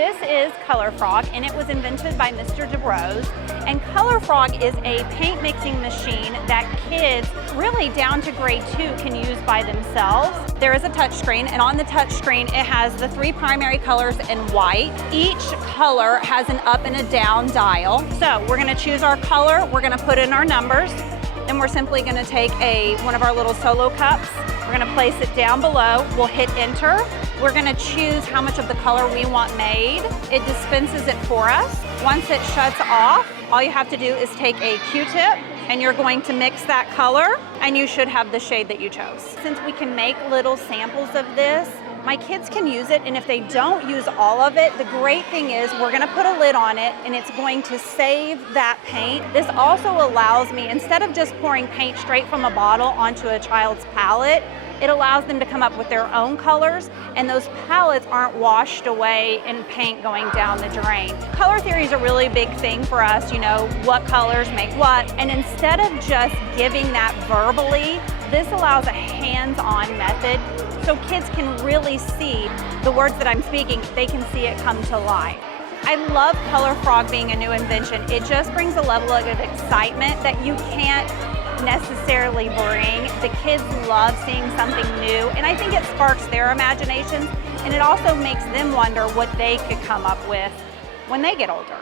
This is ColorFrog, and it was invented by Mr. DeBrose. And ColorFrog is a paint mixing machine that kids really down to grade 2 can use by themselves. There is a touch screen, and on the touch screen it has the 3 primary colors in white. Each color has an up and a down dial. So we're going to choose our color, we're going to put in our numbers, and we're simply going to take one of our little solo cups. We're going to place it down below. We'll hit enter. We're going to choose how much of the color we want made. It dispenses it for us. Once it shuts off, all you have to do is take a Q-tip and you're going to mix that color and you should have the shade that you chose. Since we can make little samples of this, my kids can use it, and if they don't use all of it, the great thing is we're gonna put a lid on it and it's going to save that paint. This also allows me, instead of just pouring paint straight from a bottle onto a child's palette, it allows them to come up with their own colors, and those palettes aren't washed away in paint going down the drain. Color theory is a really big thing for us, you know, what colors make what, and instead of just giving that verbally, this allows a hands-on method so kids can really see the words that I'm speaking, they can see it come to life. I love ColorFrog being a new invention. It just brings a level of excitement that you can't necessarily bring. The kids love seeing something new, and I think it sparks their imaginations, and it also makes them wonder what they could come up with when they get older.